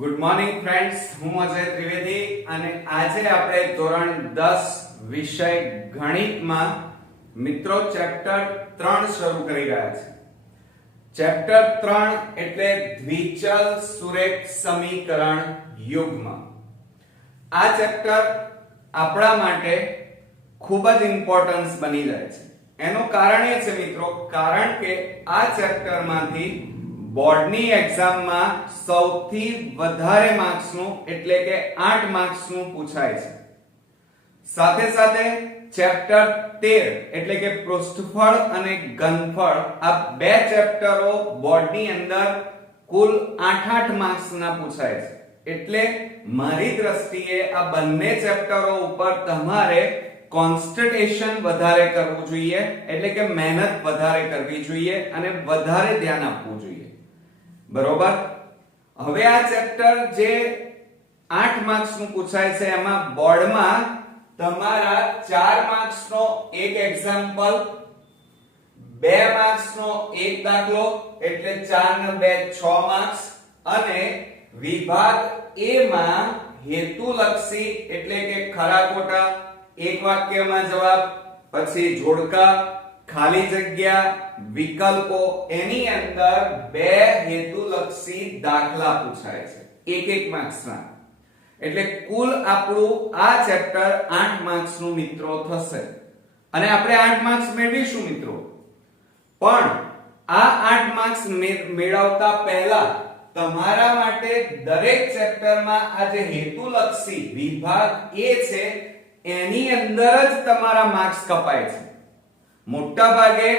Good morning friends, હું અજય ત્રિવેદી અને આજે આપણે ધોરણ 10 વિષય ગણિતમાં મિત્રો ચેપ્ટર 3 શરૂ કરી રહ્યા છે. ચેપ્ટર 3 એટલે દ્વિચલ સુરેખ સમીકરણ યુગ્મ. આ ચેપ્ટર આપણા માટે ખૂબ જ ઇમ્પોર્ટન્સ બની જાય છે. એનું કારણ એ છે મિત્રો, કારણ કે આ ચેપ્ટરમાંથી બોર્ડની એક્ઝામમાં સૌથી વધારે માર્ક્સનું એટલે કે 8 માર્ક્સનું પૂછાય છે. સાથે સાથે ચેપ્ટર 13 એટલે કે પૃષ્ઠફળ અને ઘનફળ, આ બે ચેપ્ટરો બોર્ડની અંદર કુલ 8 માર્ક્સના પૂછાય છે. એટલે મારી દ્રષ્ટિએ આ બંને ચેપ્ટરો ઉપર તમારે કોન્સન્ટ્રેશન વધારે કરવું જોઈએ, એટલે કે મહેનત વધારે કરવી જોઈએ અને વધારે ધ્યાન આપવું જોઈએ. બરોબર. હવે આ ચેપ્ટર જે 8 માર્ક્સ નું પૂછાય છે, એમાં બોર્ડમાં તમારા 4 માર્ક્સ નો એક એક્ઝામ્પલ, 2 માર્ક્સ નો એક દાખલો એટલે 4 ને 2 6 માર્ક્સ, અને વિભાગ A માં હેતુલક્ષી એટલે કે ખરા ખોટા, એક વાક્યમાં જવાબ, પછી જોડકા, ખાલી જગ્યા, વિકલ્પો, એની અંદર 2 હેતુલક્ષી દાખલા પૂછાય છે એક માર્ક્સના. એટલે કુલ આપણું આ ચેપ્ટર 8 માર્ક્સનું મિત્રો થશે અને આપણે 8 માર્ક્સ મેળવીશું મિત્રો. પણ આ 8 માર્ક્સ મેળવતા પહેલા તમારા માટે દરેક ચેપ્ટરમાં આ જે હેતુલક્ષી વિભાગ A છે એની અંદર જ તમારા માર્ક્સ કપાય છે. મોટા ભાગે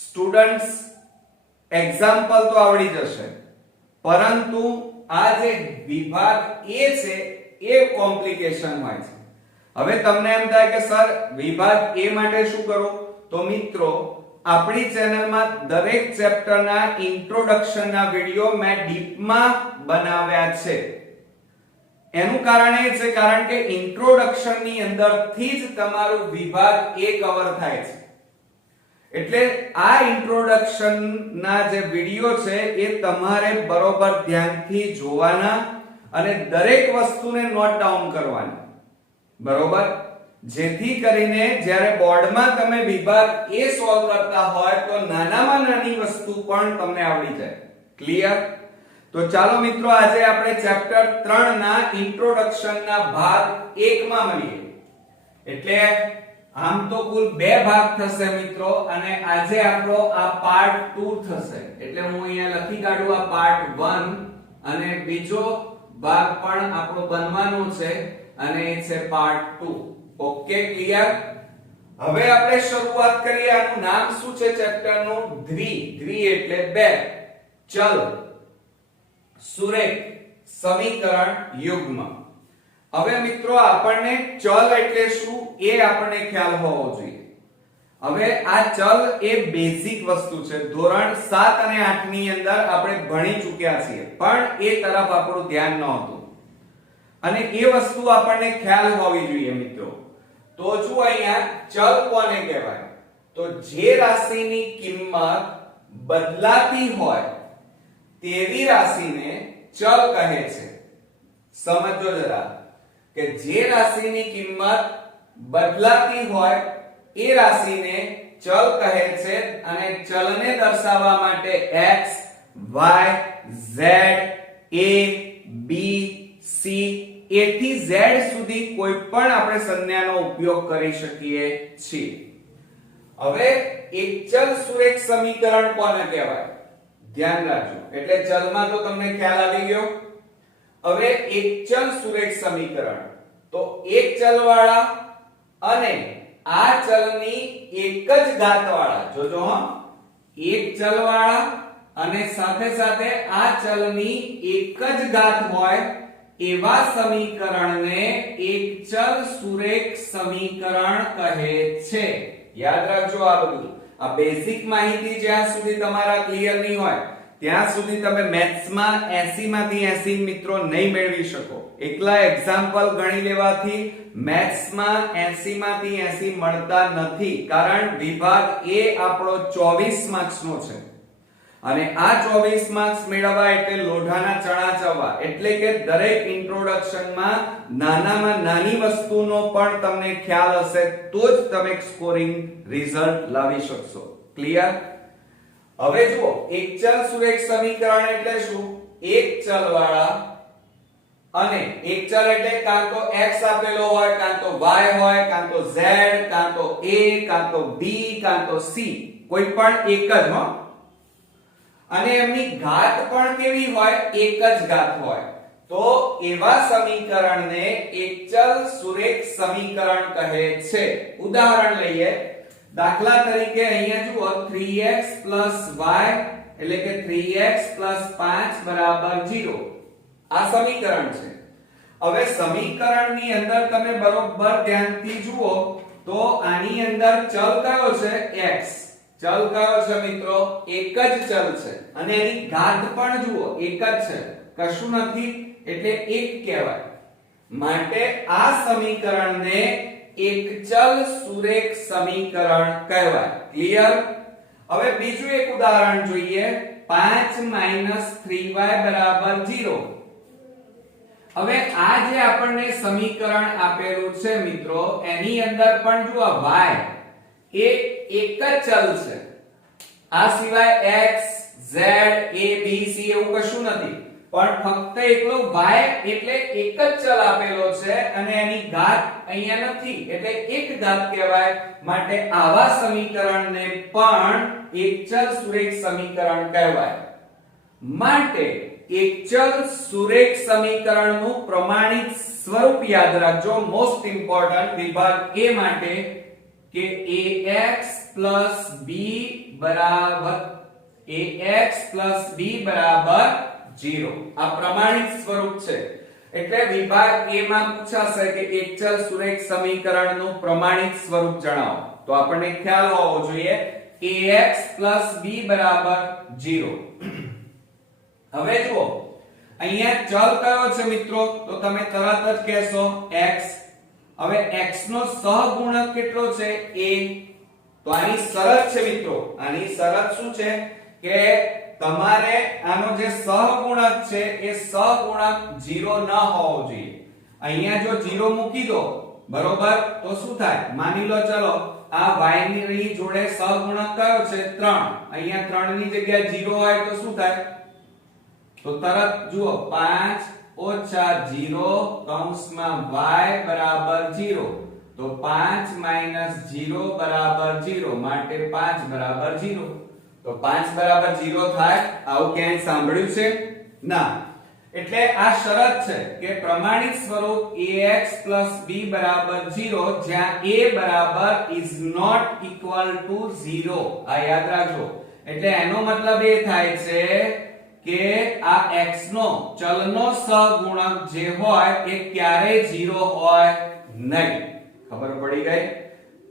સ્ટુડન્ટ્સ એક્ઝામ્પલ તો આવડી જશે, પરંતુ આ જે વિભાગ A છે એ કોમ્પ્લિકેશન હોય છે. હવે તમને એમ થાય કે સર વિભાગ A માટે શું કરું? તો મિત્રો આપણી ચેનલમાં દરેક ચેપ્ટરના ઇન્ટ્રોડક્શનના વિડિયો મેં ડીપમાં બનાવ્યા છે. એનું કારણ એ છે કારણ કે ઇન્ટ્રોડક્શનની અંદરથી જ તમારું વિભાગ A કવર થાય છે. એટલે આ ઇન્ટ્રોડક્શન ના જે વિડિયો છે એ તમારે બરોબર ધ્યાનથી જોવાના અને દરેક વસ્તુને નોટ ડાઉન કરવાની. બરોબર, જેથી કરીને જ્યારે બોર્ડમાં તમે વિભાગ A સોલ્વ કરતા હોય તો નાનામાં નાની વસ્તુ પણ તમને આવડી જાય. ક્લિયર? તો ચાલો મિત્રો આજે આપણે ચેપ્ટર 3 ના ઇન્ટ્રોડક્શન ના ભાગ 1 માં મળીએ. એટલે આમ તો કુલ 2 ભાગ થશે મિત્રો, અને આજે આપણો આ પાર્ટ 2 થશે. એટલે હું અહીંયા લખી કાઢું આ પાર્ટ 1, અને બીજો ભાગ પણ આપણો બનવાનો છે અને એ છે પાર્ટ 2. Okay, clear? હવે આપણે શરૂઆત કરીએ. આનું નામ શું છે ચેપ્ટરનું? દ્વિ એટલે 2, ચલ સુરેખ સમીકરણ યુગ્મ. હવે મિત્રો આપણને ચલ એટલે શું એ આપણને ખ્યાલ હોવો જોઈએ. હવે આ ચલ એ બેઝિક વસ્તુ છે. ધોરણ 7 અને 8 ની અંદર આપણે ભણી ચૂક્યા છીએ, પણ એ તરફ આપણું ધ્યાન નહોતું અને એ વસ્તુ આપણને ખ્યાલ હોવી જોઈએ મિત્રો. તો જો અહીંયા ચલ કોને કહેવાય? તો જે રાશિની કિંમત બદલાતી હોય તેવી રાશિને ચલ કહે છે. સમજો જરા કે જે રાશિની કિંમત બદલાતી હોય એ રાશિને ચલ કહે છે, અને ચલને દર્શાવવા માટે x, y, z, a, b, c a થી z સુધી કોઈ પણ આપણે સંજ્ઞાનો ઉપયોગ કરી શકીએ છીએ. હવે એક ચલ સુરેખ સમીકરણ કોને કહેવાય? ધ્યાન રાખજો. એટલે ચલમાં તો તમને ખ્યાલ આવી ગયો. હવે એક ચલ સુરેખ સમીકરણ, તો એક ચલવાળા અને આ ચલની એક જ ઘાતવાળા, જોજો હો, એક ચલવાળા અને સાથે સાથે આ ચલની એક જ ઘાત હોય એવા સમીકરણને એક ચલ સુરેખ સમીકરણ કહે છે. યાદ રાખજો આ બધું. આ બેઝિક માહિતી જ્યાં સુધી તમારા ક્લિયર નહીં હોય ત્યાં સુધી તમે મેથ્સમાં 80 માંથી 80 મિત્રો નહીં મેળવી શકો. એકલા એક્ઝામ્પલ ગણી લેવાથી મેથ્સમાં 80 માંથી 80 મળતા નથી, કારણ વિભાગ A આપણો 24 માર્ક્સનો છે અને આ 24 માર્ક્સ મેળવવા એટલે લોઢાના ચણા ચાવવા, એટલે કે દરેક ઇન્ટ્રોડક્શનમાં નાનામાં નાની વસ્તુનો પણ તમને ખ્યાલ હશે તો જ તમે સ્કોરિંગ રિઝલ્ટ લાવી શકશો. ક્લિયર? હવે જુઓ, એક ચલ સુરેખ સમીકરણ એટલે શું? એક ચલ વાળા અને એક ચલ એટલે કાં તો x આપેલો હોય, કાં તો y હોય, કાં તો z, કાં તો a, કાં તો b, કાં તો c, કોઈ પણ એક જ હો. અને એમની ઘાત પણ કેવી હોય? એક જ ઘાત હોય. તો એવા સમીકરણને એક ચલ સુરેખ સમીકરણ કહે છે. ઉદાહરણ લઈએ. દાખલા તરીકે અહીંયા જુઓ 3x y એટલે કે 3x 5 0. આ સમીકરણ છે. હવે સમીકરણની અંદર તમે બરોબર ધ્યાનથી જુઓ તો આની અંદર ચલ કયો છે? x. ચલ કયો છે મિત્રો? એક જ ચલ છે. અને એની ઘાત પણ જુઓ એક જ છે, કશું નથી, એટલે એક કહેવાય. માટે આ સમીકરણને એક ચલ સુરેખ સમીકરણ કહેવાય. ક્લિયર? હવે બીજું એક ઉદાહરણ જોઈએ. 5 3y 0. હવે આ જે આપણને સમીકરણ આપેલું છે મિત્રો, એની અંદર પણ જુઓ y એ એક જ ચલ છે. આ સિવાય x, z, a, b, c એવું કશું નથી, પણ ફક્ત એકલો y એટલે એક જ ચલ આપેલો છે અને એની ઘાત અહીંયા નથી, એટલે એક ઘાત કહેવાય. માટે આવા સમીકરણને પણ એક ચલ સુરેખ સમીકરણ કહેવાય. માટે એક ચલ સુરેખ સમીકરણનું પ્રમાણિત સ્વરૂપ યાદ રાખજો. મોસ્ટ ઇમ્પોર્ટન્ટ વિભાગ A માટે કે ax b બરાબર 0. આ પ્રમાણિત સ્વરૂપ છે. એટલે વિભાગ A માં પૂછાશે કે એક ચલ સુરેખ સમીકરણનું પ્રમાણિત સ્વરૂપ જણાવો. તો આપણને ખ્યાલ હોવો જોઈએ ax b 0. હવે જુઓ, અહીંયા ચલ કયો છે મિત્રો? તો તમે તરત જ કહેશો x. હવે x નો સહગુણક કેટલો છે? a. તો આની શરત છે મિત્રો, આની શરત શું છે કે તમારે આનો જે સહગુણક છે એ સહગુણક 0 ન હોવો જોઈએ. અહીંયા જો 0 મૂકી દો બરોબર તો શું થાય? માની લો ચલો આ y ની જોડે સહગુણક કયો છે? 3. અહીંયા 3 ની જગ્યાએ 0 હોય તો શું થાય? તો તરત જુઓ 5 ઓછા 0 કૌંસમાં y બરાબર 0. તો 5 માઈનસ 0 બરાબર 0. માટે 5 બરાબર 0. તો 5 બરાબર 0 થાય. આવું ક્યાંય સાંભળ્યું છે? ના. એટલે આ શરત છે કે પ્રમાણિત સ્વરૂપ ax b બરાબર 0 જ્યાં a બરાબર is not equal to 0. આ યાદ રાખજો. એટલે એનો મતલબ એ થાય છે કે આ x નો ચલનો સહગુણક જે હોય એ ક્યારેય 0 હોય નહીં. ખબર પડી ગઈ?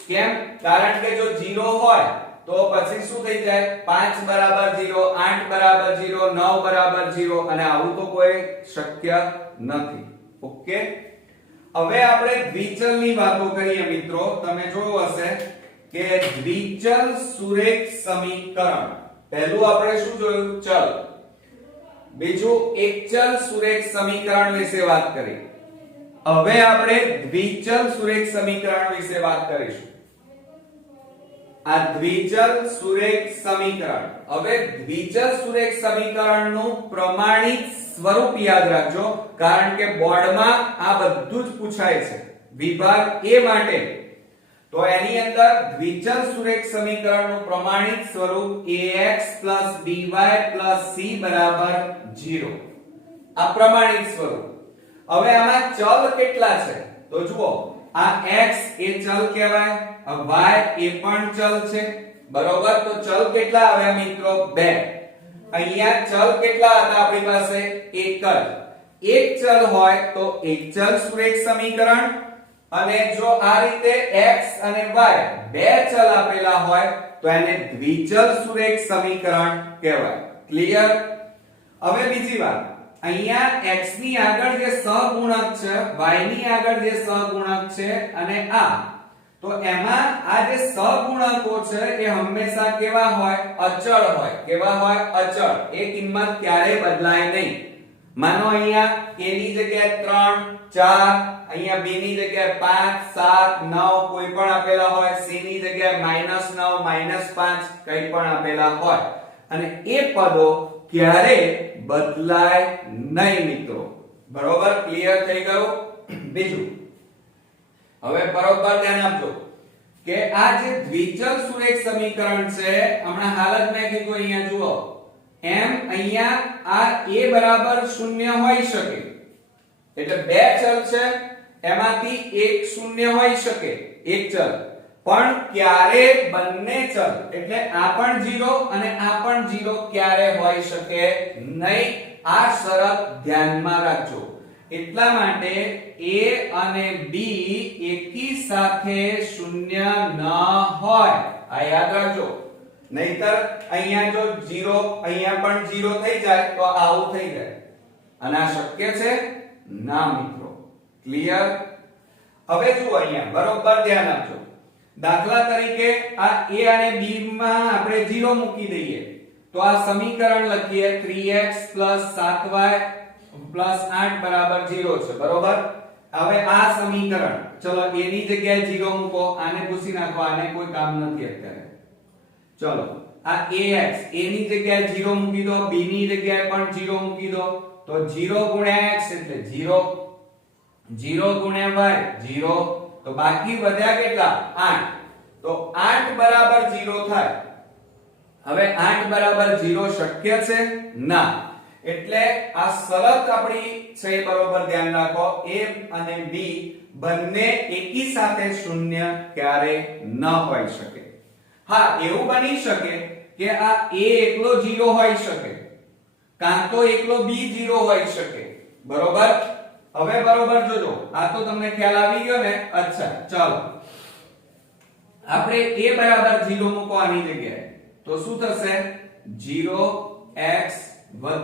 કેમ? કારણ કે જો 0 હોય તો પછી શું થઈ જાય? 5 બરાબર 0, 8 બરાબર 0, 9 બરાબર 0 અને આવું તો કોઈ શક્ય નથી. ઓકે? હવે આપણે દ્વિચલની વાતો કરીએ મિત્રો. તમે જોયું હશે કે દ્વિચલ સુરેખ સમીકરણ. પહેલું આપણે શું જોયું? ચલ. બીજું એક ચલ સુરેખ સમીકરણ વિશે વાત કરી. હવે આપણે દ્વિચલ સુરેખ સમીકરણ વિશે વાત કરીશું. આ દ્વિચલ સુરેખ સમીકરણ. હવે દ્વિચલ સુરેખ સમીકરણનું પ્રમાણિત સ્વરૂપ યાદ રાખજો, કારણ કે બોર્ડમાં આ બધું જ પૂછાય છે. વિભાગ A માટે તો એની અંદર દ્વિચલ સુરેખ સમીકરણનું પ્રમાણિત સ્વરૂપ ax by c બરાબર 0. આ પ્રમાણિત સ્વરૂપ. હવે આમાં ચલ કેટલા છે? તો જુઓ, આ x એ ચલ કહેવાય, y એ પણ ચલ છે બરોબર. તો ચલ કેટલા આવ્યા મિત્રો? 2. અહીંયા ચલ કેટલા હતા આપણી પાસે? એક જ. એક ચલ હોય તો એક ચલ સુરેખ સમીકરણ, અને જો આ રીતે x અને y બે ચલ આપેલા હોય તો એને દ્વિચલ સુરેખ સમીકરણ કહેવાય. ક્લિયર? હવે બીજી વાત, અહીંયા x ની આગળ જે સહગુણક છે, y ની આગળ જે સહગુણક છે અને આ, તો તો એમાં આ જે સહગુણકો છે એ હંમેશા કેવા હોય? અચળ હોય. કેવા હોય? અચળ. એ કિંમત ક્યારે બદલાય નહીં. માનો અહીંયા a ની જગ્યાએ 3 4, અહીંયા b ની જગ્યાએ 5 7 9 કોઈ પણ આપેલા હોય, c ની જગ્યાએ -9 -5 કંઈ પણ આપેલા હોય, અને એ પદો ક્યારે બદલાય નહીં મિત્રો. બરોબર? ક્લિયર થઈ ગયું? બીજું, હવે બરોબર ધ્યાન આપજો કે આ જે દ્વિચલ સુરેખ સમીકરણ છે, હમણાં હાલ જ મેં કીધું, અહીંયા જુઓ, એમ અહીંયા આ a બરાબર 0 હોઈ શકે, એટલે બે ચલ છે એમાંથી એક 0 હોઈ શકે, એક ચલ. પણ ક્યારે બંને ચલ એટલે આ પણ 0 અને આ પણ 0 ક્યારે હોઈ શકે નહીં. આ શરત ધ્યાનમાં રાખજો. એટલા માટે a અને b એકી સાથે 0 ન હોય, આ યાદ રાખજો. નહીતર અહીંયા જો 0 અહીંયા પણ 0 થઈ જાય તો આવું થઈ જાય, અને આ શક્ય છે ના મિત્રો. ક્લિયર? હવે જુઓ અહીંયા બરોબર ધ્યાન આપજો. દાખલા તરીકે આ a અને b માં આપણે 0 મૂકી દઈએ તો આ સમીકરણ લખીએ 3x 7y 8 બરાબર 0 છે. બરોબર? હવે આ સમીકરણ, ચલો a ની જગ્યાએ 0 મૂકો, આને ભૂસી નાખો, આને કોઈ કામ નથી અત્યારે. ચલો આ ax, a ની જગ્યાએ 0 મૂકી દો, b ની જગ્યાએ પણ 0 મૂકી દો, તો 0 ગુણ્યા x એટલે 0, 0 ગુણ્યા y 0, તો બાકી વધ્યા કેટલા? 8. તો 8 બરાબર 0 થાય. હવે 8 બરાબર 0 શક્ય છે ના. એટલે આ શરત આપણી છે, બરોબર ધ્યાન રાખો, a અને b બંને એકી સાથે 0 ક્યારે ન હોઈ શકે. હા, એવું બની શકે કે આ a એકલો 0 હોઈ શકે, કાં તો એકલો b 0 હોઈ શકે. બરોબર? હવે બરોબર જોજો, આ તો તમને ખ્યાલ આવી ગયો ને. અચ્છા, ચાલો આપણે a બરાબર 0 મૂકો આની જગ્યાએ, તો શું થશે? 0x by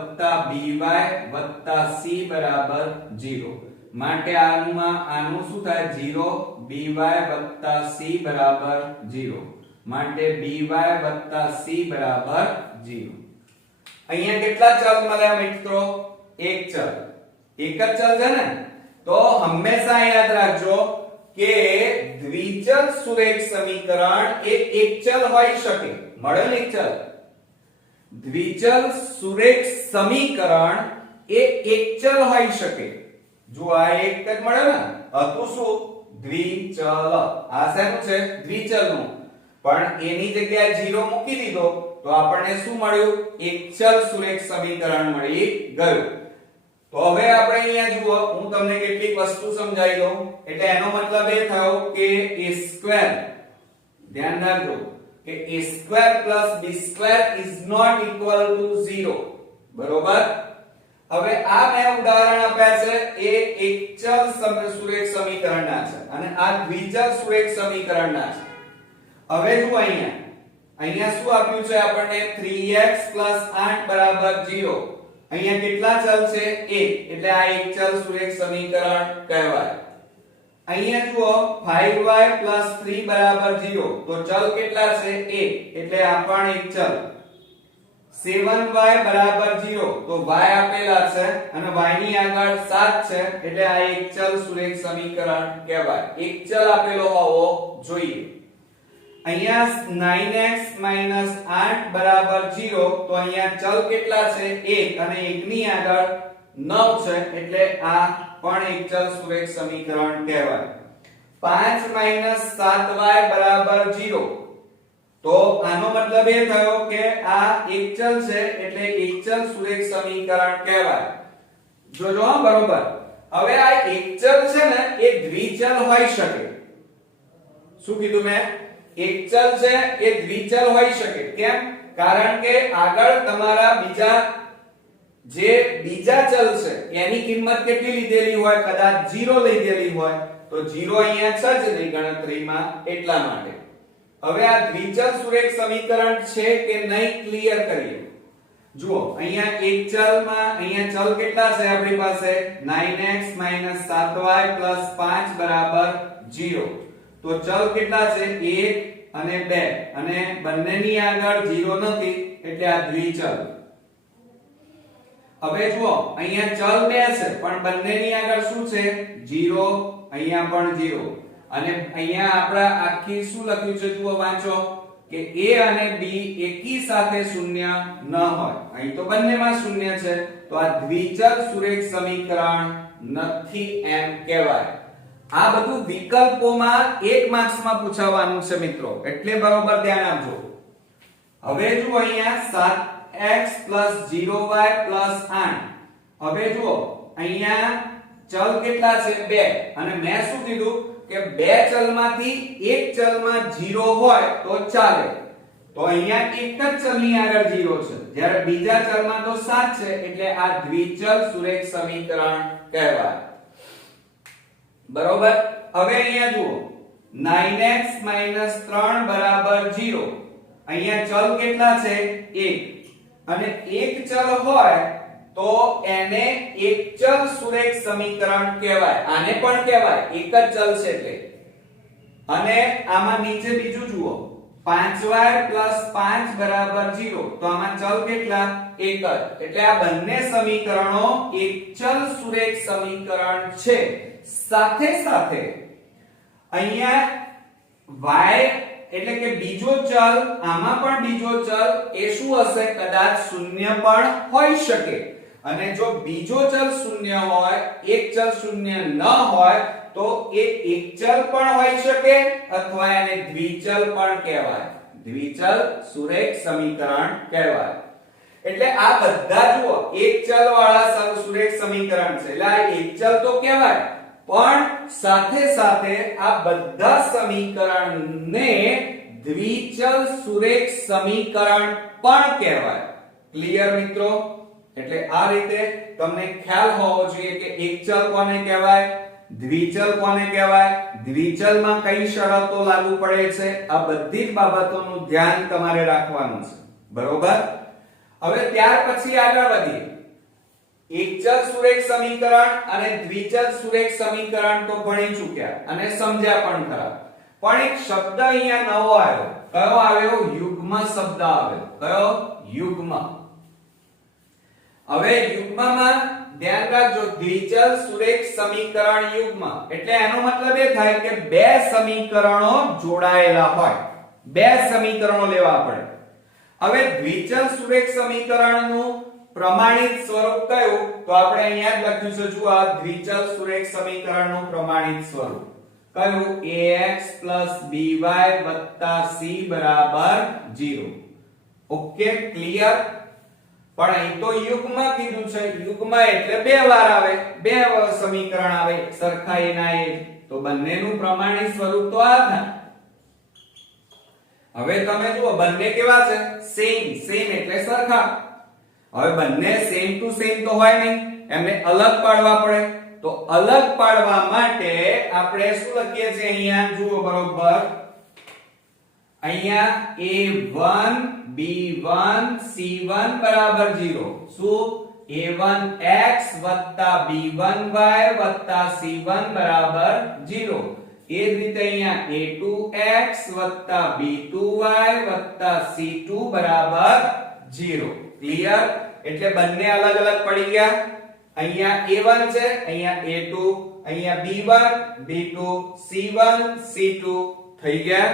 c બરાબર 0. માટે આનું શું થાય? 0 by c બરાબર 0. માટે by c બરાબર 0. અહીંયા કેટલા ચલ મળ્યા મિત્રો? એક ચલ. એક જ ચલ છે ને? તો હંમેશા યાદ રાખજો કે દ્વિચલ સુરેખ સમીકરણ એ એક ચલ હોઈ શકે. મળે ને એક ચલ? દ્વિચલ સુરેખ સમીકરણ એ એક ચલ હોઈ શકે. જો આ એક જ મળે ને, હતું શું? દ્વિચલ. આ શેનું છે? દ્વિચલનું. પણ a ની જગ્યાએ 0 મૂકી દીધો તો આપણને શું મળ્યું? એક ચલ સુરેખ સમીકરણ મળી ગયું. તો હવે આપણે અહીંયા જુઓ, હું તમને કેટલીક વસ્તુ સમજાવી દઉં. એટલે એનો મતલબ એ થયો કે a², ધ્યાન રાખજો કે a² + b² is not equal to 0. બરોબર? હવે આ મેં ઉદાહરણ આપ્યા છે એ એક ચલ સુરેખ સમીકરણના છે અને આ દ્વિચલ સુરેખ સમીકરણના છે. હવે જુઓ અહીંયા શું આપ્યું છે આપણને? 3x + 8 બરાબર 0. અહીંયા કેટલા ચલ છે? 1. એટલે આ એક ચલ સુરેખ સમીકરણ કહેવાય. અહીંયા જુઓ 5y + 3 બરાબર 0. તો ચલ કેટલા છે? 1. એટલે આ પણ એક ચલ. 7y બરાબર 0. તો y આપેલા છે અને y ની આગળ 7 છે, એટલે આ એક ચલ સુરેખ સમીકરણ કહેવાય. એક ચલ આપેલો હોવો જોઈએ. અહીંયા 9x - 8 બરાબર 0. તો અહીંયા ચલ કેટલા છે? 1 અને 1 ની આગળ 9 છે, એટલે આ પણ એક ચલ સુરેખ સમીકરણ કહેવાય. 5 - 7y બરાબર 0. તો આનો મતલબ એ થયો કે આ એક ચલ છે, એટલે એક ચલ સુરેખ સમીકરણ કહેવાય. જોજો બરોબર. હવે આ એક ચલ છે ને એ દ્વિચલ હોઈ શકે. શું કીધું મેં? એક ચલ છે એ દ્વિચલ હોઈ શકે. કેમ? કારણ કે આગળ તમારા બીજા ચલ છે એની કિંમત કેટલી લીધેલી હોય? કદાચ 0 લીધેલી હોય, તો 0 અહીંયા છે જ નહીં ગણતરીમાં, એટલા માટે. હવે આ દ્વિચલ સુરેખ સમીકરણ છે કે નહીં ક્લિયર કરીએ. જુઓ અહીંયા એક ચલમાં અહીંયા ચલ કેટલા છે આપણી પાસે? 9x - 7y + 5 બરાબર 0. તો ચલ કેટલા છે 1 અને 2 અને બંનેની આગળ 0 નથી એટલે આ દ્વિચલ. હવે જુઓ અહીંયા ચલ 2 છે પણ બંનેની આગળ શું છે 0, અહીંયા પણ 0 અને અહીંયા આપડા આખી શું લખ્યું છે જુઓ વાંચો કે a અને b એકી સાથે શૂન્ય ન હોય. અહીં તો બંનેમાં શૂન્ય છે તો આ દ્વિચલ સુરેખ સમીકરણ નથી એમ કહેવાય. આ બધું વિકલ્પોમાં 1 માર્ક્સમાં પૂછાવાનું છે મિત્રો, એટલે બરોબર ધ્યાન આપજો. હવે જુઓ અહીંયા 7x 0y 8. હવે જુઓ અહીંયા ચલ કેટલા છે 2 અને મેં શું કીધું કે બે ચલમાંથી એક ચલમાં 0 હોય તો ચાલે. તો અહીંયા એક જ ચલની આગળ 0 છે જ્યારે બીજા ચલમાં તો 7 છે એટલે આ દ્વિચલ સુરેખ સમીકરણ કહેવાય. બરોબર. હવે અહીંયા જુઓ 9x 3 0. અહીંયા ચલ કેટલા છે 1 અને એક ચલ હોય તો એને એક ચલ સુરેખ સમીકરણ કહેવાય. આને પણ કહેવાય, એક જ ચલ છે એટલે. અને આમાં નીચે બીજું જુઓ 5y 5 0. તો આમાં ચલ કેટલા 1 જ. એટલે આ બંને સમીકરણો એક ચલ સુરેખ સમીકરણ છે. સાથે સાથે અહીંયા y એટલે કે બીજો ચલ, આમાં પણ બીજો ચલ એ શું હશે કદાચ શૂન્ય પણ હોઈ શકે. અને જો બીજો ચલ શૂન્ય હોય, એક ચલ શૂન્ય ન હોય તો એ એક ચલ પણ હોઈ શકે અથવા એને દ્વિચલ પણ કહેવાય. દ્વિચલ સુરેખ સમીકરણ કહેવાય. એટલે આ બધા જુઓ એક ચલ વાળા સુરેખ સમીકરણ છે. એટલે આ એક ચલ તો કહેવાય પણ સાથે સાથે આ બધા સમીકરણને દ્વિચલ સુરેખ સમીકરણ પણ કહેવાય. ક્લિયર મિત્રો? એટલે આ રીતે તમને ખ્યાલ હોવો જોઈએ કે એક ચલ કોને કહેવાય, દ્વિચલ કોને કહેવાય, દ્વિચલમાં કઈ શરતો લાગુ પડે છે, આ બધી જ બાબતોનું ધ્યાન તમારે રાખવાનું છે. બરોબર. હવે ત્યાર પછી આગળ વધીએ. એકચલ સુરેખ સમીકરણ અને દ્વિચલ સુરેખ સમીકરણ તો ભણી ચૂક્યા અને સમજ્યા પણ ખરા. પણ એક શબ્દ અહીંયા નવો આવ્યો. કયો આવ્યો? યુગ્મ શબ્દ આવ્યો. કયો? યુગ્મ. હવે યુગ્મમાં ધ્યાન રાખજો, દ્વિચલ સુરેખ સમીકરણ યુગ્મ એટલે એનો મતલબ એ થાય કે બે સમીકરણો જોડાયેલા હોય. બે સમીકરણો લેવા પડે. હવે દ્વિચલ સુરેખ સમીકરણનું પ્રમાણિત સ્વરૂપ કયું? તો આપણે અહીંયા જ લખ્યું છે. જુઓ આ દ્વિચલ સુરેખ સમીકરણનું પ્રમાણિત સ્વરૂપ કયું? ax by c 0. Okay, clear? પણ અહીં તો યુગ્મ કીધું છે. યુગ્મ એટલે બે વાર આવે, બે સમીકરણ આવે સરખા એના એ, તો બંનેનું પ્રમાણિત સ્વરૂપ તો આ થાય. હવે તમે જુઓ બંને કેવા છે? સેમ. સેમ એટલે સરખા. હવે બંને સેમ ટુ સેમ તો હોય નહીં, એમને અલગ પાડવા પડે. તો અલગ પાડવા માટે આપણે શું લખીએ છીએ? અહીંયા જુઓ બરોબર, અહીંયા a1 b1 c1 0. શું? a1x b1y c1 0. એ જ રીતે અહીંયા a2x b2y c2 0. ક્લિયર? એટલે બંને અલગ અલગ પડી ગયા. અહીંયા a1 છે, અહીંયા a2, અહીંયા b1 b2 c1 c2 થઈ ગયા.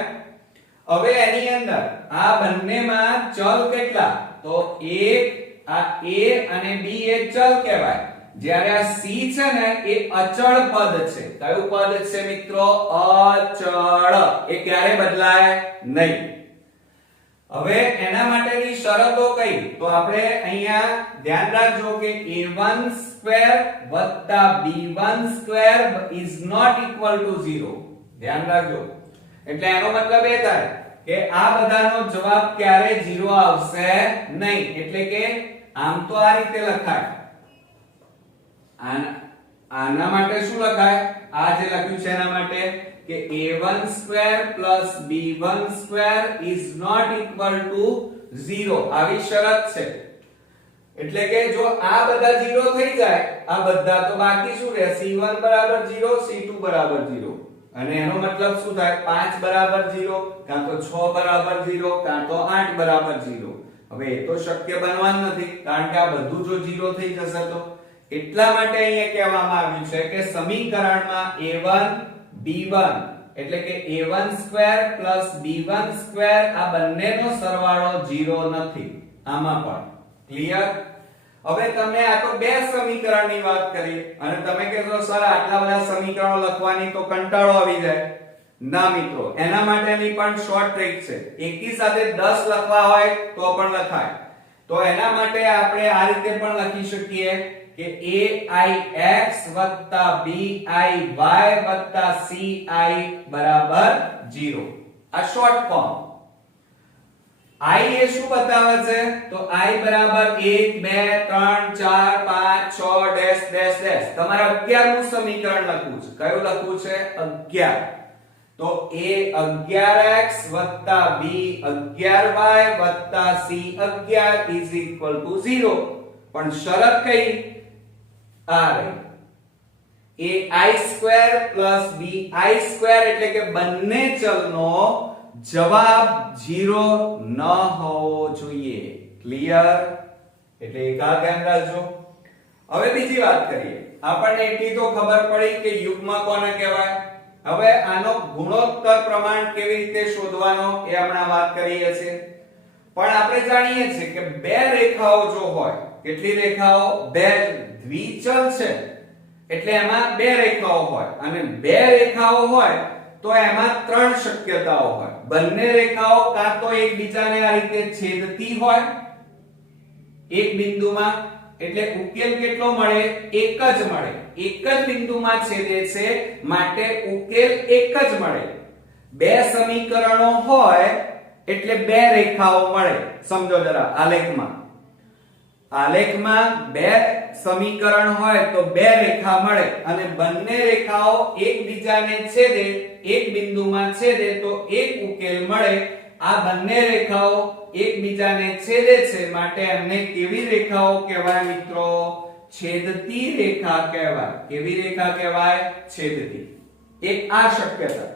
હવે એની અંદર આ બંનેમાં ચલ કેટલા? તો એક આ a અને b એ ચલ કહેવાય. જ્યારે આ c છે ને એ અચળ પદ છે. કયું પદ છે મિત્રો? અચળ. એ ક્યારે બદલાય નહીં. હવે એના માટેની શરતો કઈ? તો આપણે અહીંયા ધ્યાન રાખજો કે a1 b1 is not equal to 0. ધ્યાન રાખજો. એટલે એનો મતલબ એ થાય કે આ બધાનો જવાબ ક્યારે 0 આવશે નહીં. એટલે કે આમ તો આ રીતે લખાય. આના માટે શું લખાય? આ જે લખ્યું છે એના માટે કે a1 b1 is not equal to 0. આવી શરત છે. એટલે કે જો આ બધા 0 થઈ જાય, આ બધા, તો બાકી શું રહે? c1 0 c2 0. અને એનો મતલબ શું થાય 5 બરાબર 0 કાં તો 6 બરાબર 0 કાં તો 8 બરાબર 0. હવે એ તો શક્ય બનવાનું નથી કારણ કે આ બધું જો 0 થઈ જશે તો એટલા માટે અહીંયા કહેવામાં આવ્યું છે કે સમીકરણમાં a1 b1 એટલે કે a1 ² b1 ² આ બંનેનો સરવાળો 0 નથી આમાં પણ ક્લિયર. હવે તમે આ તો બે સમીકરણની વાત કરી અને તમે કહેશો સર આટલા બધા સમીકરણો લખવાની તો કંટાળો આવી જાય. ના મિત્રો, એના માટેની પણ શોર્ટ ટ્રીક છે. એકી સાથે 10 લખવા હોય તો પણ લખાય. તો એના માટે આપણે આ રીતે પણ લખી શકીએ કે aix + biy + ci બરાબર 0. આ શોર્ટ ફોર્મ. i એ શું બતાવે છે તો i બરાબર 1 2 3 4 5 6 ડેશ ડેશ ડેશ. તમારે 11 નું સમીકરણ લખવું છે. કયું લખવું છે? 11. તો a11x + b11y + c11 = 0. પણ શરત કઈ? આ રહી ai² + bi² એટલે કે બંને ચલનો જવાબ 0 ન હોવો જોઈએ. ક્લિયર? એટલે એક આ ધ્યાન રાખજો. હવે બીજી વાત કરીએ. આપણને એટલી તો ખબર પડી કે યુગ્મ કોને કહેવાય. હવે આનો ગુણોત્તર પ્રમાણ કેવી રીતે શોધવાનો એ હમણાં વાત કરીએ છીએ. પણ આપણે જાણીએ છીએ કે બે રેખાઓ જો હોય, કેટલી રેખાઓ? બે દ્વિચલ છે એટલે એમાં બે રેખાઓ હોય અને બે રેખાઓ હોય તો એમાં ત્રણ શક્યતાઓ હોય. બંને રેખાઓ કાં તો એકબીજાને આ રીતે છેદતી હોય એક બિંદુમાં, એટલે ઉકેલ કેટલો મળે? એક જ મળે. એક જ બિંદુમાં છેદે છે માટે ઉકેલ એક જ મળે. બે સમીકરણો હોય એટલે બે રેખાઓ મળે. સમજો જરા આલેખમાં. આલેખમાં બે સમીકરણ હોય તો બે રેખા મળે અને બંને રેખાઓ એકબીજાને છેદે, એક બિંદુમાં છેદે તો એક ઉકેલ મળે. આ બંને રેખાઓ એકબીજાને છેદે છે માટે એમને કેવી રેખાઓ કહેવાય મિત્રો? છેદતી રેખા કહેવાય. કેવી રેખા કહેવાય? છેદતી. એક આ શક્યતા.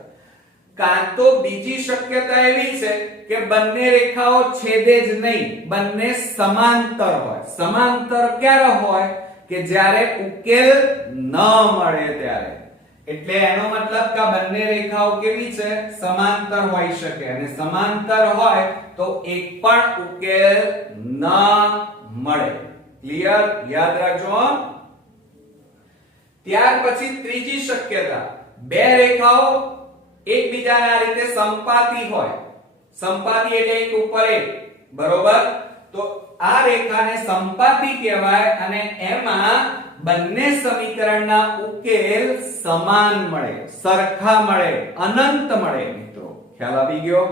કાં તો બીજી શક્યતા એવી છે કે બંને રેખાઓ છેદે જ નહીં, બંને સમાંતર હોય. સમાંતર ક્યારે હોય? કે જ્યારે ઉકેલ ન મળે ત્યારે. એટલે એનો મતલબ કે આ બંને રેખાઓ કેવી છે? સમાંતર હોઈ શકે અને સમાંતર હોય તો એક પણ ઉકેલ ન મળે. ક્લિયર? યાદ રાખજો. ત્યાર પછી ત્રીજી શક્યતા, બે રેખાઓ એકબીજાને આ રીતે સંપાતી હોય. સંપાતી એટલે એક ઉપર એક, બરોબર? તો આ રેખાને સંપાતી કહેવાય અને એમાં બંને સમીકરણના ઉકેલ સમાન મળે, સરખા મળે, અનંત મળે. મિત્રો ખ્યાલ આવી ગયો?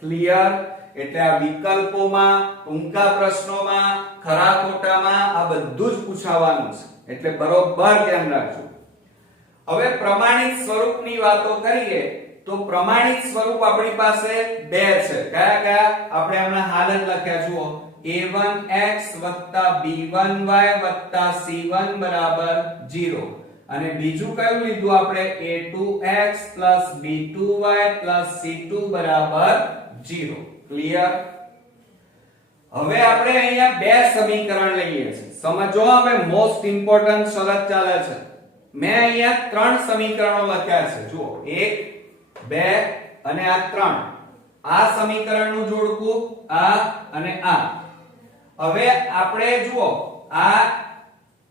ક્લિયર? એટલે આ વિકલ્પોમાં, ટૂંકા પ્રશ્નોમાં, ખરા ખોટામાં આ બધું જ પૂછાવાનું છે. એટલે બરોબર ધ્યાન રાખજો. હવે પ્રમાણિત સ્વરૂપની વાતો કરીએ તો પ્રમાણિત સ્વરૂપ આપણી પાસે બે છે. કયા કયા? આપણે હમણાં હાલ જ લખ્યા જુઓ. a1x + b1y + c1 બરાબર 0. અને બીજું કયું લીધું આપણે? a2x + b2y + c2 બરાબર 0. ક્લિયર? હવે આપણે અહીંયા બે સમીકરણ લઈએ છીએ. સમજો હવે મોસ્ટ ઇમ્પોર્ટન્ટ શરત ચાલે છે. મેં અહીંયા ત્રણ સમીકરણો લખ્યા છે. જુઓ 1 2 અને આ 3. આ સમીકરણનું જોડકું આ અને આ. હવે આપણે જુઓ આ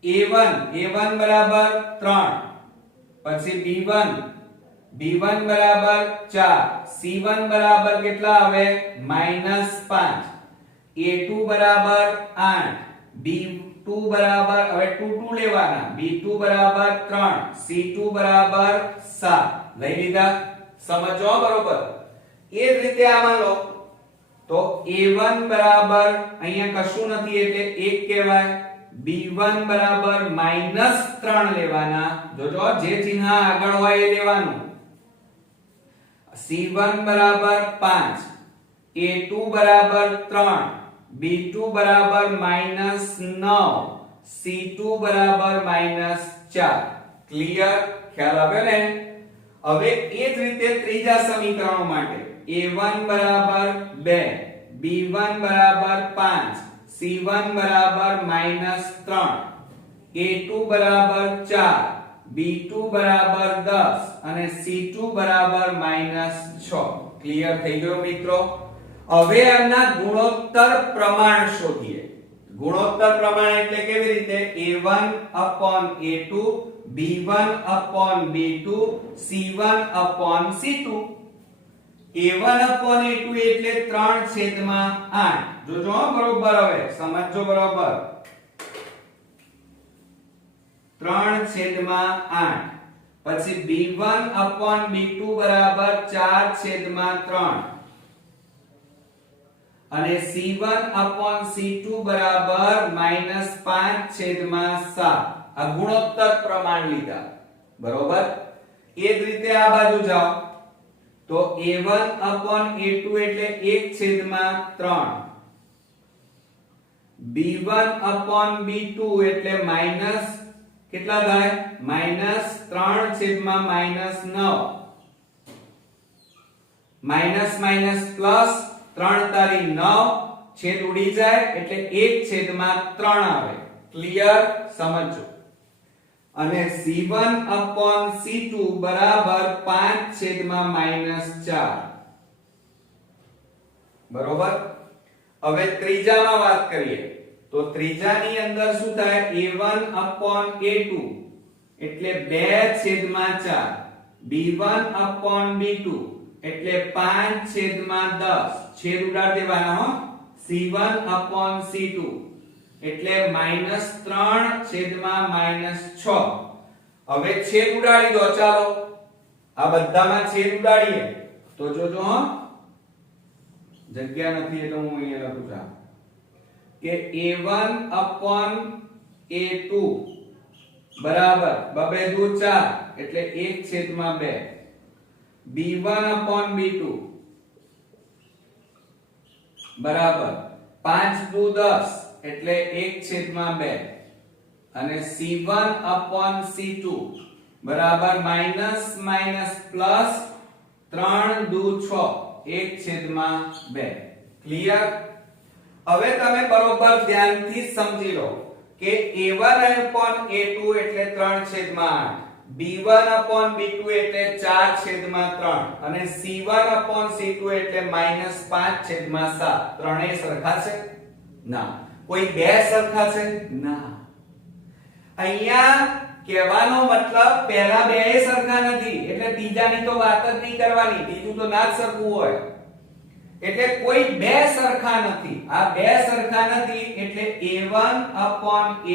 a1 બરાબર 3, પછી b1 બરાબર 4, c1 બરાબર કેટલા આવે? -5, a2 બરાબર 8, b2 બરાબર હવે 2 લેવાના, b2 બરાબર 3, c2 બરાબર 7 લઈ લીધા. સમજો બરોબર. એ જ રીતે આમાં લો તો a1 બરાબર અહીંયા કશું નથી એટલે 1 કહેવાય. b1 બરાબર -3 લેવાના. જોજો જે ચિહ્ન આગળ હોય એ લેવાનું. c1 બરાબર 5, a2 બરાબર 3, b2 બરાબર -9, c2 બરાબર -4. ક્લિયર? ખ્યાલ આવ્યો ને? હવે એ જ રીતે ત્રીજા સમીકરણો માટે a1 બરાબર 2, b1 બરાબર 5, c1 બરાબર -3, a2 બરાબર 4, b2 બરાબર 10 અને c2 બરાબર -6. ક્લિયર થઈ ગયો મિત્રો? હવે એમના ગુણોત્તર પ્રમાણ શોધીએ. ગુણોત્તર પ્રમાણ એટલે કેવી રીતે? a1 a2, b1 b2, c1 c2. a1 a2 એટલે 3/8. જોજો બરોબર, હવે સમજજો બરોબર. 3/8. પછી b1 b2 બરાબર 4/3 અને c1 c2 બરાબર -5/7. આ ગુણોત્તર પ્રમાણ લીધા. બરોબર? એ જ રીતે આ બાજુ જાઓ તો a1 a2 એટલે 1/3, b1 b2 એટલે માઈનસ કેટલા થાય? -3/9. માઈનસ માઈનસ પ્લસ 3 તારી 9, છેદ ઉડી જાય એટલે 1/3 આવે. ક્લિયર? સમજો. અને c1 c2 બરાબર 5/4. બરોબર? હવે ત્રીજામાં વાત કરીએ તો ત્રીજાની અંદર શું થાય? a1 a2 એટલે 2/4, b1 b2 એટલે 5/10, છેદ ઉડાડી દેવાના હો. c1 c2 એટલે -3/6. હવે છેદ ઉડાડી દો. ચાલો આ બધામાં છેદ ઉડાડીએ તો જોજો હો, જગ્યા નથી એટલે હું અહીંયા લખું છું કે a1 a2 બરાબર 2 4 એટલે 1/2, b1 b2 બરાબર 5 2 10 એટલે 1/2 અને c1 c2 બરાબર માઈનસ માઈનસ પ્લસ 3 2 6 1/2. ક્લિયર? હવે તમે બરોબર ધ્યાનથી સમજી લો કે a1 a2 એટલે 3/8, b1 b2 એટલે 4/3 અને c1 c2 એટલે -5/7. ત્રણેય સરખા છે? ના. કોઈ બે સરખા છે? ના. અહીંયા કહેવાનો મતલબ પહેલા બે સરખા નથી એટલે ત્રીજાની તો વાત જ નહીં કરવાની, ત્રીજું તો ના જ સરખું હોય. એટલે કોઈ બે સરખા નથી. આ બે સરખા નથી એટલે a1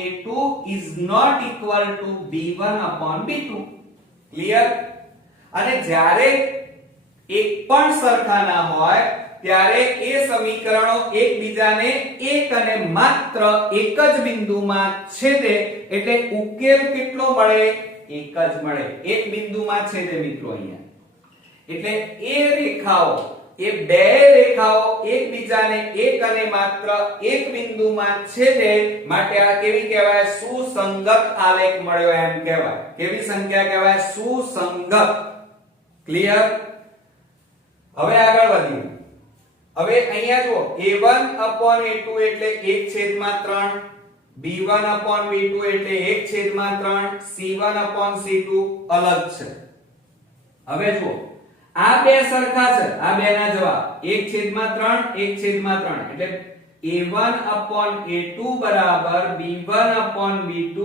a2 is not equal to b1 b2. Clear? અને જ્યારે એક પણ સરખા ના હોય ત્યારે એ સમીકરણો એકબીજાને એક અને માત્ર એક જ બિંદુમાં છેદે એટલે ઉકેલ કેટલો મળે? એક જ મળે. એક બિંદુમાં છેદે મિત્રો અહીંયા. એટલે એ રેખાઓ, એ બે રેખાઓ એકબીજાને એક અને માત્ર એક બિંદુમાં છેદે માટે આ કેવી કહેવાય? સુસંગત આલેખ મળ્યો એમ કહેવાય. કેવી સંખ્યા કહેવાય? સુસંગત. ક્લિયર? હવે આગળ વધીએ. હવે અહીંયા જુઓ a1 a2 એટલે 1/3, b1 b2 એટલે 1/3, c1 c2 અલગ છે. હવે જુઓ આ બે સરખા છે, આ બે ના જવાબ 1/3 1/3 એટલે a1 a2 બરાબર b1 b2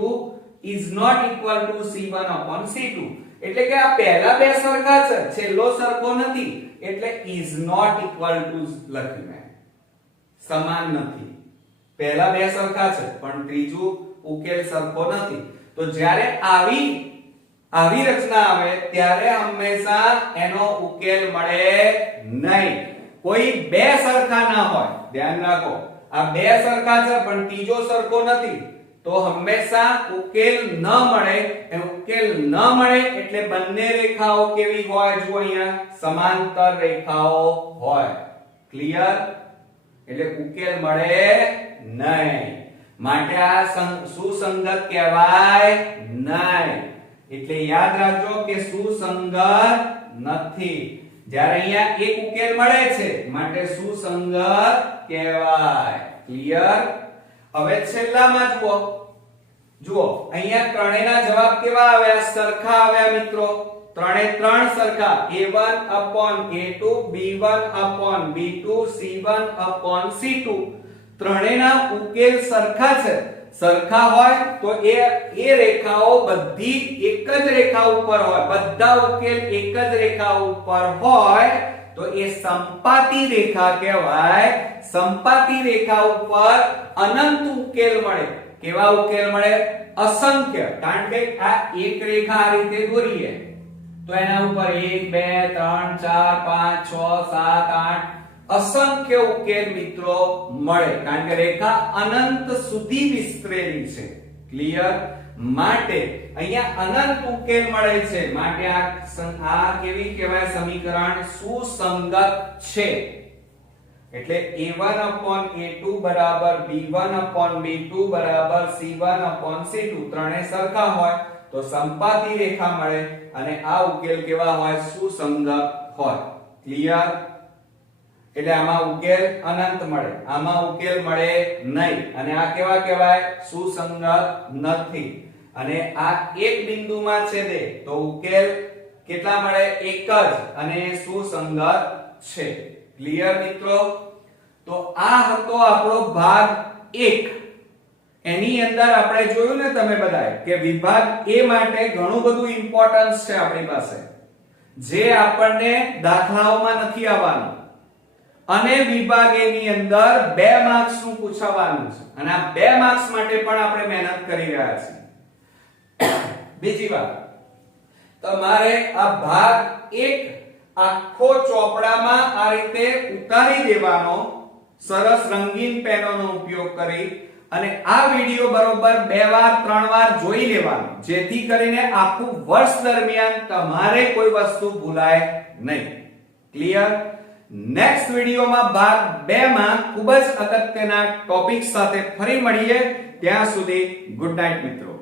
is not equal to c1 c2. એટલે કે આ પહેલા બે સરખા છે, છેલ્લો સરખો નથી એટલે is not equal to લખ્યું. સમાન નથી. પહેલા બે સરખા છે પણ ત્રીજું ઉકેલ સરખો નથી. તો જ્યારે આવી રચના આવે ત્યારે હંમેશા એનો ઉકેલ મળે નહીં. કોઈ બે સરખા ના હોય, ધ્યાન રાખો. આ બે સરખા છે પણ ત્રીજો સરખો નથી તો હંમેશા ઉકેલ ન મળે. એ ઉકેલ ન મળે એટલે બંને રેખાઓ કેવી હોય? જો અહીંયા સમાંતર રેખાઓ હોય. ક્લિયર? એટલે ઉકેલ મળે નહીં. માટે આ સુસંગત કહેવાય નહીં. એટલે યાદ રાખજો કે સુસંગત નથી. જ્યારે અહીંયા એક ઉકેલ મળે છે માટે સુસંગત કહેવાય. ક્લિયર? હવે છેલ્લામાં જુઓ અહીંયા ત્રણેયના જવાબ કેવા આવ્યા? સરખા આવ્યા મિત્રો. ત્રણે ત્રણ સરખા. a1/a2 b1/b2 c1/c2. ત્રણેયના ઉકેલ સરખા છે. સરખા હોય તો એ રેખાઓ બધી એક જ રેખા ઉપર હોય, બધા ઉકેલ એક જ રેખા ઉપર હોય તો એ સંપાતી રેખા કહેવાય. સંપાતી રેખા ઉપર અનંત ઉકેલ મળે. કેવા ઉકેલ મળે? અસંખ્ય. કારણ કે આ એક રેખા આ રીતે દોરીએ તો એના ઉપર 1 2 3 4 5 6 7 8 અસંખ્ય ઉકેલ મિત્રો મળે. કારણ કે રેખા અનંત સુધી વિસ્તરેલી છે. ક્લિયર? માટે અહીંયા અનંત ઉકેલ મળે છે. માટે આ કેવી કહેવાય? સમીકરણ સુસંગત છે. એટલે a1/a2 b1/b2 c1/c2 ત્રણે સરખા હોય તો સંપાતી રેખા મળે અને આ ઉકેલ કેવા હોય? સુસંગત હોય. ક્લિયર? એટલે આમાં ઉકેલ અનંત મળે, આમાં ઉકેલ મળે નહીં. અને આ કેવા કહેવાય? સુસંગત નથી. અને આ એક બિંદુમાં છેદે તો ઉકેલ કેટલા મળે? એક જ. અને સુસંગત છે. ક્લિયર મિત્રો? તો આ હતો આપણો ભાગ 1. એની અંદર આપણે જોયું ને તમે બધાએ કે વિભાગ A માટે ઘણું બધું ઇમ્પોર્ટન્સ છે આપણી પાસે, જે આપણને દાખલાઓમાં નથી આવવાનું. અને વિભાગ A ની અંદર 2 માર્ક્સ નું પૂછવાનું છે. અને આ 2 માર્ક્સ માટે પણ આપણે મહેનત કરી રહ્યા છીએ. બીજી વાત, તમારે આ ભાગ 1 આખો ચોપડામાં આ રીતે ઉતારી દેવાનો, સરસ રંગીન પેનોનો ઉપયોગ કરી અને આ વિડિયો બરોબર 2 વાર 3 વાર જોઈ લેવાનો, જેથી કરીને આખું વર્ષ દરમિયાન તમારે કોઈ વસ્તુ ભૂલાય નહીં. ક્લિયર? નેક્સ્ટ વિડિયોમાં ભાગ 2 માં ખૂબ જ અગત્યના ટોપિક સાથે ફરી મળીએ. ત્યાં સુધી ગુડ નાઈટ મિત્રો.